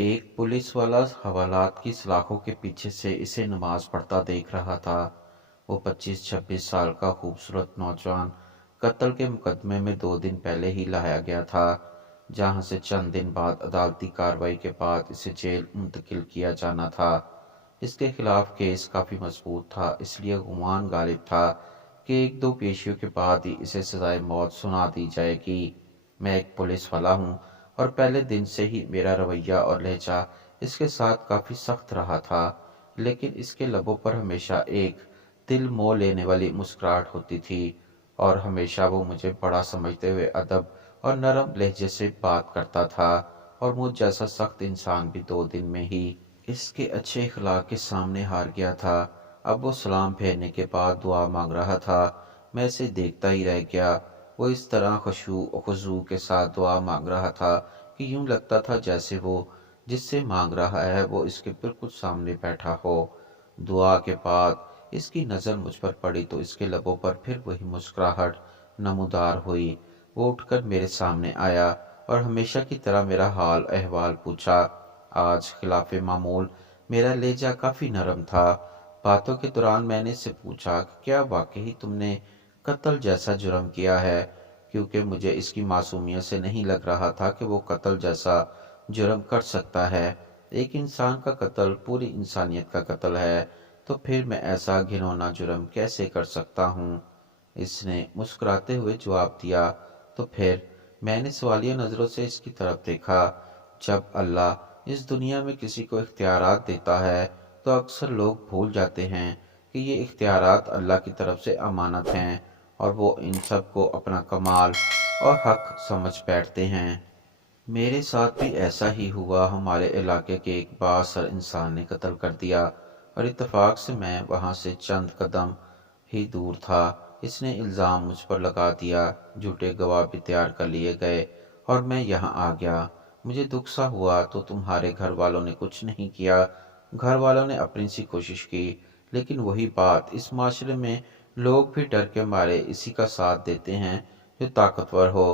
एक पुलिस वाला हवालात की सलाखों के पीछे से इसे नमाज पढ़ता देख रहा था। वो 25-26 साल का खूबसूरत नौजवान कत्ल के मुकदमे में 2 दिन पहले ही लाया गया था, जहां से चंद दिन बाद अदालती कार्रवाई के बाद इसे जेल मुंतकिल किया जाना था। इसके खिलाफ केस काफ़ी मजबूत था, इसलिए गुमान गालिब था कि एक दो पेशियों के बाद ही इसे सजाए मौत सुना दी जाएगी। मैं एक पुलिस वाला हूँ और पहले दिन से ही मेरा रवैया और लहजा इसके साथ काफ़ी सख्त रहा था, लेकिन इसके लबों पर हमेशा एक दिल मोह लेने वाली मुस्कुराहट होती थी और हमेशा वो मुझे बड़ा समझते हुए अदब और नरम लहजे से बात करता था। और मुझ जैसा सख्त इंसान भी 2 दिन में ही इसके अच्छे अखलाक के सामने हार गया था। अब वो सलाम फेरने के बाद दुआ मांग रहा था। मैं इसे देखता ही रह गया। वो इस तरह खुशू खुजू के साथ दुआ मांग रहा था कि यूं लगता था जैसे वो जिससे मांग रहा है वो इसके बिल्कुल सामने बैठा हो। दुआ के बाद इसकी नज़र मुझ पर पड़ी तो इसके लबों पर फिर वही मुस्कुराहट नमूदार हुई। वो उठकर मेरे सामने आया और हमेशा की तरह मेरा हाल अहवाल पूछा। आज खिलाफ मामूल मेरा लहजा काफ़ी नरम था। बातों के दौरान मैंने इससे पूछा कि क्या वाकई तुमने कत्ल जैसा जुर्म किया है, क्योंकि मुझे इसकी मासूमियत से नहीं लग रहा था कि वो कत्ल जैसा जुर्म कर सकता है। एक इंसान का कत्ल पूरी इंसानियत का कत्ल है, तो फिर मैं ऐसा घिनौना जुर्म कैसे कर सकता हूँ। इसने मुस्कुराते हुए जवाब दिया। तो फिर मैंने सवालिया नज़रों से इसकी तरफ देखा। जब अल्लाह इस दुनिया में किसी को इख्तियारात देता है तो अक्सर लोग भूल जाते हैं कि ये इख्तियारात अल्लाह की तरफ से अमानत हैं, और वो इन सब को अपना कमाल और हक समझ बैठते हैं। मेरे साथ भी ऐसा ही हुआ। हमारे इलाके के एक बासर इंसान ने कत्ल कर दिया और इत्तेफाक से मैं वहाँ से चंद कदम ही दूर था। इसने इल्ज़ाम मुझ पर लगा दिया, झूठे गवाह भी तैयार कर लिए गए और मैं यहाँ आ गया। मुझे दुख सा हुआ तो तुम्हारे घर वालों ने कुछ नहीं किया। घर वालों ने अपनी सी कोशिश की, लेकिन वही बात, इस माशरे में लोग भी डर के मारे इसी का साथ देते हैं जो ताकतवर हो।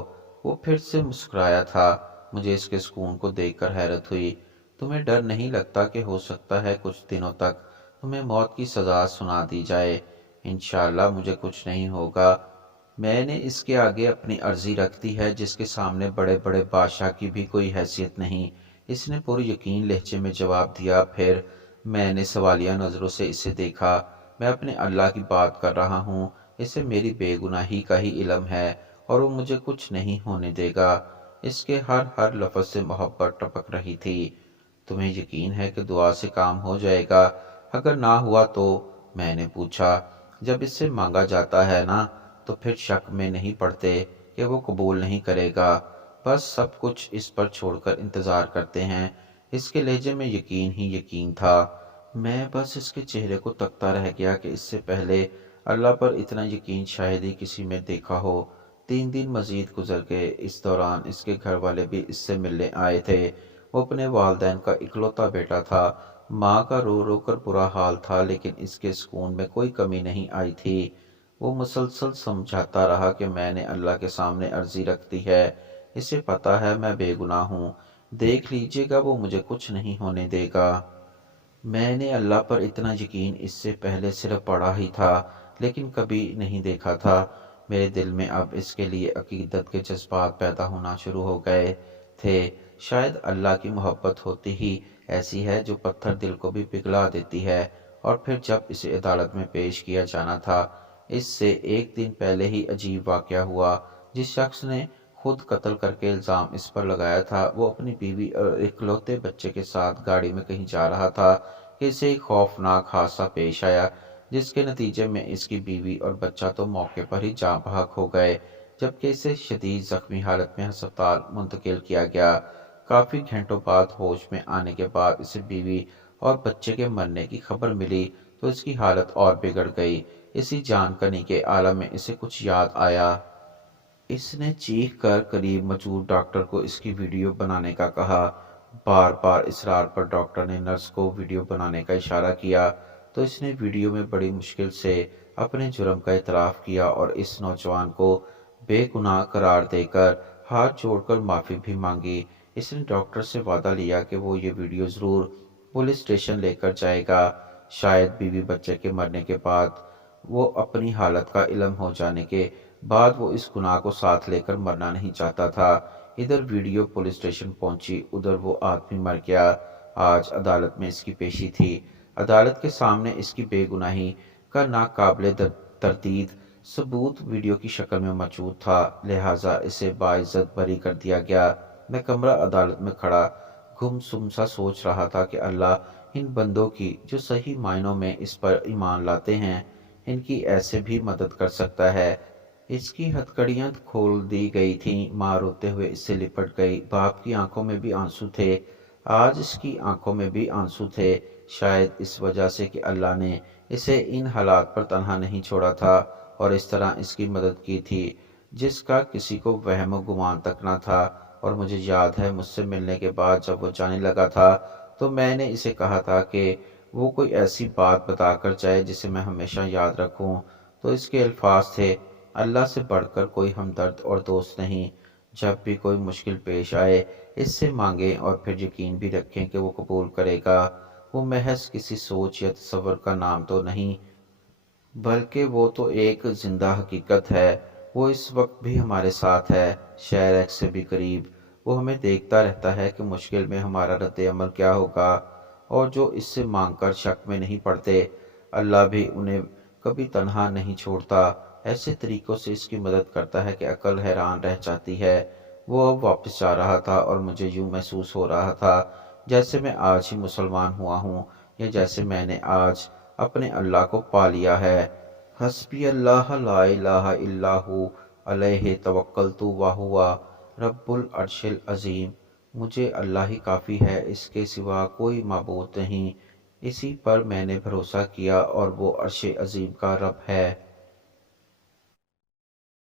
वो फिर से मुस्कुराया था। मुझे इसके सुकून को देखकर हैरत हुई। तुम्हें डर नहीं लगता कि हो सकता है कुछ दिनों तक तुम्हें मौत की सज़ा सुना दी जाए? इंशाअल्लाह मुझे कुछ नहीं होगा। मैंने इसके आगे अपनी अर्जी रख दी है, जिसके सामने बड़े बड़े बादशाह की भी कोई हैसियत नहीं। इसने पूरी यकीन लहजे में जवाब दिया। फिर मैंने सवालिया नज़रों से इसे देखा। मैं अपने अल्लाह की बात कर रहा हूँ। इसे मेरी बेगुनाही का ही इल्म है और वो मुझे कुछ नहीं होने देगा। इसके हर हर लफ्ज़ से मोहब्बत टपक रही थी। तुम्हें यकीन है कि दुआ से काम हो जाएगा? अगर ना हुआ तो? मैंने पूछा। जब इससे मांगा जाता है ना, तो फिर शक में नहीं पड़ते कि वो कबूल नहीं करेगा। बस सब कुछ इस पर छोड़कर इंतज़ार करते हैं। इसके लहजे में यकीन ही यकीन था। मैं बस इसके चेहरे को तकता रह गया कि इससे पहले अल्लाह पर इतना यकीन शायद ही किसी में देखा हो। 3 दिन मजीद गुजर गए। इस दौरान इसके घर वाले भी इससे मिलने आए थे। वो अपने वालदैन का इकलौता बेटा था। माँ का रो रो कर बुरा हाल था, लेकिन इसके सुकून में कोई कमी नहीं आई थी। वो मुसलसल समझाता रहा कि मैंने अल्लाह के सामने अर्जी रख दी है। इसे पता है मैं बेगुनाह हूँ। देख लीजिएगा, वो मुझे कुछ नहीं होने देगा। मैंने अल्लाह पर इतना यकीन इससे पहले सिर्फ पढ़ा ही था, लेकिन कभी नहीं देखा था। मेरे दिल में अब इसके लिए अकीदत के जज्बात पैदा होना शुरू हो गए थे। शायद अल्लाह की मोहब्बत होती ही ऐसी है जो पत्थर दिल को भी पिघला देती है। और फिर जब इसे अदालत में पेश किया जाना था, इससे एक दिन पहले ही अजीब वाक़या हुआ। जिस शख्स ने खुद कत्ल करके इल्ज़ाम इस पर लगाया था, वो अपनी बीवी और इकलौते बच्चे के साथ गाड़ी में कहीं जा रहा था कि इसे एक खौफनाक हादसा पेश आया, जिसके नतीजे में इसकी बीवी और बच्चा तो मौके पर ही जाँ बहक हो गए, जबकि इसे शदीद जख्मी हालत में अस्पताल मुंतकिल किया गया। काफ़ी घंटों बाद होश में आने के बाद इसे बीवी और बच्चे के मरने की खबर मिली तो इसकी हालत और बिगड़ गई। इसी जानकनी के आलम में इसे कुछ याद आया। इसने चीख कर करीब मौजूद डॉक्टर को इसकी वीडियो बनाने का कहा। बार बार इसरार पर डॉक्टर ने नर्स को वीडियो बनाने का इशारा किया तो इसने वीडियो में बड़ी मुश्किल से अपने जुर्म का इतराफ़ किया और इस नौजवान को बेगुनाह करार देकर हाथ जोड़कर माफ़ी भी मांगी। اس نے ڈاکٹر سے وعدہ لیا کہ وہ یہ ویڈیو ضرور پولیس اسٹیشن لے کر جائے گا۔ شاید بیوی بچے کے مرنے کے بعد وہ اپنی حالت کا علم ہو جانے کے بعد وہ اس گناہ کو ساتھ لے کر مرنا نہیں چاہتا تھا۔ ادھر ویڈیو پولیس اسٹیشن پہنچی، ادھر وہ آدمی مر گیا۔ آج عدالت میں اس کی پیشی تھی۔ عدالت کے سامنے اس کی بے گناہی کا ناقابل تردید ثبوت ویڈیو کی شکل میں موجود تھا، لہٰذا اسے باعزت بری کر دیا گیا۔ میں کمرہ عدالت میں کھڑا گم سم سا سوچ رہا تھا کہ اللہ ان بندوں کی جو صحیح معنوں میں اس پر ایمان لاتے ہیں، ان کی ایسے بھی مدد کر سکتا ہے۔ اس کی ہتھکڑیاں کھول دی گئی تھیں، ماں روتے ہوئے اس سے لپٹ گئی۔ باپ کی آنکھوں میں بھی آنسو تھے، آج اس کی آنکھوں میں بھی آنسو تھے، شاید اس وجہ سے کہ اللہ نے اسے ان حالات پر تنہا نہیں چھوڑا تھا اور اس طرح اس کی مدد کی تھی جس کا کسی کو وہم و گمان تک نہ تھا۔ اور مجھے یاد ہے مجھ سے ملنے کے بعد جب وہ جانے لگا تھا تو میں نے اسے کہا تھا کہ وہ کوئی ایسی بات بتا کر جائے جسے میں ہمیشہ یاد رکھوں، تو اس کے الفاظ تھے، اللہ سے بڑھ کر کوئی ہمدرد اور دوست نہیں، جب بھی کوئی مشکل پیش آئے اس سے مانگیں اور پھر یقین بھی رکھیں کہ وہ قبول کرے گا۔ وہ محض کسی سوچ یا تصور کا نام تو نہیں، بلکہ وہ تو ایک زندہ حقیقت ہے۔ وہ اس وقت بھی ہمارے ساتھ ہے، شہر ایکس سے بھی قریب۔ وہ ہمیں دیکھتا رہتا ہے کہ مشکل میں ہمارا رد عمل کیا ہوگا، اور جو اس سے مانگ کر شک میں نہیں پڑتے، اللہ بھی انہیں کبھی تنہا نہیں چھوڑتا، ایسے طریقوں سے اس کی مدد کرتا ہے کہ عقل حیران رہ جاتی ہے۔ وہ اب واپس جا رہا تھا اور مجھے یوں محسوس ہو رہا تھا جیسے میں آج ہی مسلمان ہوا ہوں، یا جیسے میں نے آج اپنے اللہ کو پا لیا ہے۔ حسبی اللہ لا الہ الا ہو علیہ توکلت وہو رب العرش العظیم۔ مجھے اللہ ہی کافی ہے، اس کے سوا کوئی معبود نہیں، اسی پر میں نے بھروسہ کیا اور وہ عرش عظیم کا رب ہے۔